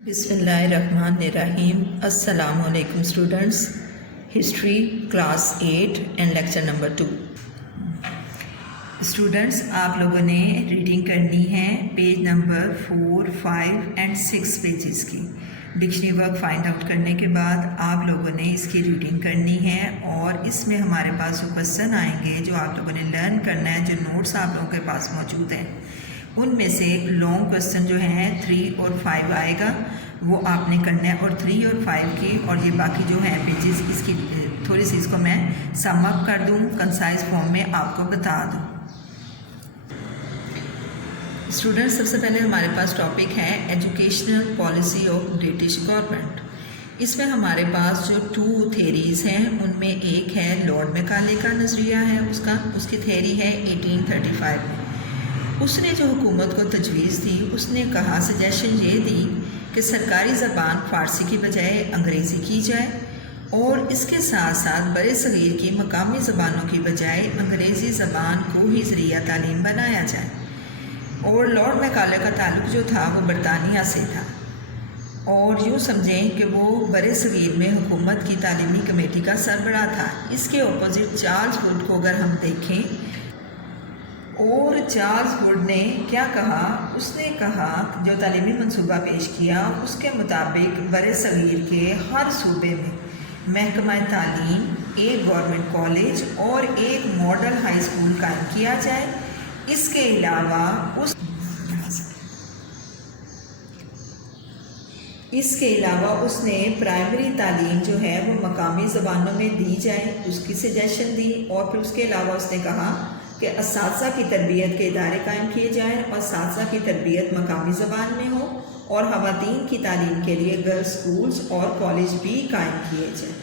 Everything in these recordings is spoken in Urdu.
بسم اللہ الرحمن الرحیم۔ السلام علیکم students, history class 8 and lecture number 2۔ Students, آپ لوگوں نے ریڈنگ کرنی ہے پیج نمبر 4، 5 اینڈ 6 پیجز کی۔ ڈکشنری ورک فائنڈ آؤٹ کرنے کے بعد آپ لوگوں نے اس کی ریڈنگ کرنی ہے، اور اس میں ہمارے پاس جو کویسچن آئیں گے جو آپ لوگوں نے لرن کرنا ہے، جو نوٹس آپ لوگوں کے پاس موجود ہیں، ان میں سے لانگ کویسچن جو ہیں 3 اور 5 آئے گا، وہ آپ نے کرنا ہے، اور 3 اور 5 کی اور یہ باقی جو ہیں پیجز، اس کی تھوڑی سی اس کو میں سم اپ کر دوں، کنسائز فارم میں آپ کو بتا دوں۔ اسٹوڈنٹ، سب سے پہلے ہمارے پاس ٹاپک ہے educational policy of British government. اس میں ہمارے پاس جو 2 تھیریز ہیں، ان میں ایک ہے لارڈ میکالے کا نظریہ ہے، اس کی تھیری ہے 1835 میں۔ اس نے جو حکومت کو تجویز دی، اس نے کہا، سجیشن یہ دی کہ سرکاری زبان فارسی کی بجائے انگریزی کی جائے، اور اس کے ساتھ ساتھ برِ صغیر کی مقامی زبانوں کی بجائے انگریزی زبان کو ہی ذریعہ تعلیم بنایا جائے۔ اور لارڈ میکالے کا تعلق جو تھا وہ برطانیہ سے تھا، اور یوں سمجھیں کہ وہ برِ صغیر میں حکومت کی تعلیمی کمیٹی کا سربراہ تھا۔ اس کے اپوزٹ چارلس ووڈ کو اگر ہم دیکھیں، اور چارلس ووڈ نے کیا کہا، اس نے کہا جو تعلیمی منصوبہ پیش کیا، اس کے مطابق برِ صغیر کے ہر صوبے میں محکمہ تعلیم، ایک گورنمنٹ کالج اور ایک ماڈل ہائی اسکول قائم کیا جائے۔ اس کے علاوہ اس نے پرائمری تعلیم جو ہے وہ مقامی زبانوں میں دی جائے، اس کی سجیشن دی، اور پھر اس کے علاوہ اس نے کہا کہ اساتذہ کی تربیت کے ادارے قائم کیے جائیں، اور اساتذہ کی تربیت مقامی زبان میں ہو، اور خواتین کی تعلیم کے لیے گرلز اسکولز اور کالج بھی قائم کیے جائیں۔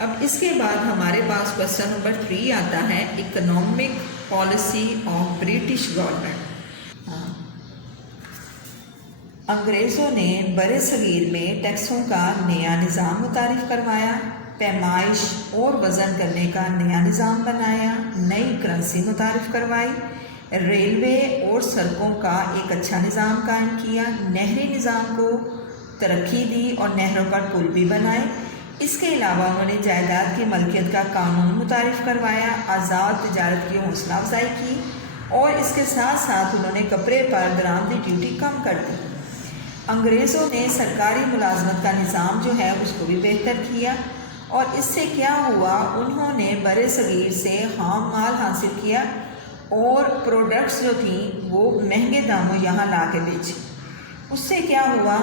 اب اس کے بعد ہمارے پاس کویسچن نمبر 3 آتا ہے، economic policy of British government. انگریزوں نے برِ صغیر میں ٹیکسوں کا نیا نظام متعارف کروایا، پیمائش اور وزن کرنے کا نیا نظام بنایا، نئی کرنسی متعارف کروائی، ریلوے اور سڑکوں کا ایک اچھا نظام قائم کیا، نہری نظام کو ترقی دی اور نہروں پر پل بھی بنائے۔ اس کے علاوہ انہوں نے جائیداد کی ملکیت کا قانون متعارف کروایا، آزاد تجارت کی حوصلہ افزائی کی، اور اس کے ساتھ ساتھ انہوں نے کپڑے پر درآمدی ڈیوٹی کم کر دی۔ انگریزوں نے سرکاری ملازمت کا نظام جو ہے اس کو بھی بہتر کیا، اور اس سے کیا ہوا، انہوں نے برِ صغیر سے خام مال حاصل کیا، اور پروڈکٹس جو تھیں وہ مہنگے داموں یہاں لا کے بیچی۔ اس سے کیا ہوا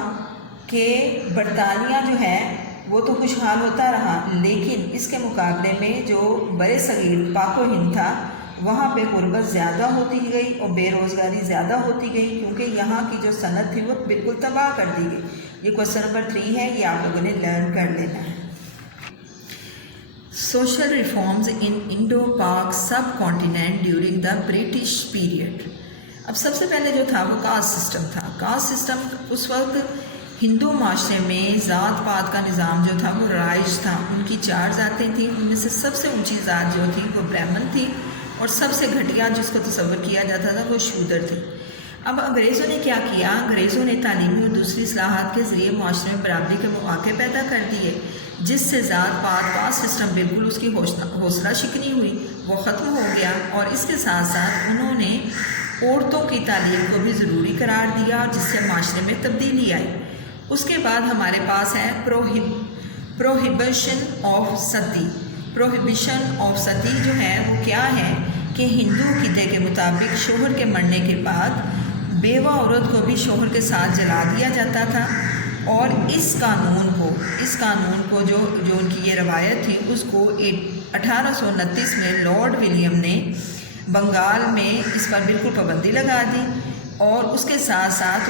کہ برطانیہ جو ہے وہ تو خوشحال ہوتا رہا، لیکن اس کے مقابلے میں جو برِ صغیر پاک و ہند تھا، وہاں پہ غربت زیادہ ہوتی گئی اور بے روزگاری زیادہ ہوتی گئی، کیونکہ یہاں کی جو صنعت تھی وہ بالکل تباہ کر دی گئی۔ یہ کویسچن نمبر 3 ہے، یہ آپ لوگوں نے لرن کر لینا ہے۔ Social reforms in Indo Pak subcontinent during the British period. اب سب سے پہلے جو تھا وہ کاسٹ سسٹم تھا۔ کاسٹ سسٹم اس وقت ہندو معاشرے میں ذات پات کا نظام جو تھا وہ رائج تھا۔ ان کی 4 ذاتیں تھیں، ان میں سے سب سے اونچی ذات جو تھی وہ برہمن تھی، اور سب سے گھٹیا جس کو تصور کیا جاتا تھا وہ شودر تھی۔ اب انگریزوں نے کیا کیا، انگریزوں نے تعلیمی اور دوسری اصلاحات کے ذریعے معاشرے میں برابری کے مواقع پیدا کر دیے، جس سے ذات پات کاسٹ سسٹم بالکل اس کی حوصلہ شکنی ہوئی، وہ ختم ہو گیا، اور اس کے ساتھ ساتھ انہوں نے عورتوں کی تعلیم کو بھی ضروری قرار دیا، جس سے معاشرے میں تبدیلی آئی۔ اس کے بعد ہمارے پاس ہے prohibition of sati. Prohibition of sati جو ہے وہ کیا ہے کہ ہندو قاعدے کے مطابق شوہر کے مرنے کے بعد بیوہ عورت کو بھی شوہر کے ساتھ جلا دیا جاتا تھا، اور اس قانون کو جو ان کی یہ روایت تھی، اس کو 1829 میں لارڈ ولیم نے بنگال میں اس پر بالکل پابندی لگا دی، اور اس کے ساتھ ساتھ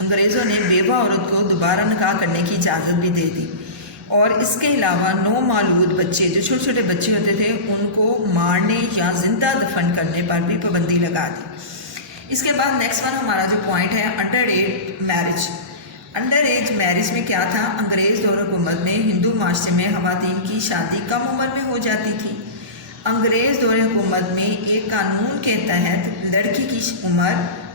انگریزوں نے بیوہ عورت کو دوبارہ نکاح کرنے کی اجازت بھی دے دی، اور اس کے علاوہ نومولود بچے جو چھوٹے چھوٹے بچے ہوتے تھے ان کو مارنے یا زندہ دفن کرنے پر بھی پابندی لگا دی۔ اس کے بعد نیکسٹ ون ہمارا جو پوائنٹ ہے under age marriage. Under age marriage میں کیا تھا، انگریز دور حکومت میں ہندو معاشرے میں خواتین کی شادی کم عمر میں ہو جاتی تھی۔ انگریز دور حکومت میں ایک قانون کے تحت لڑکی کی عمر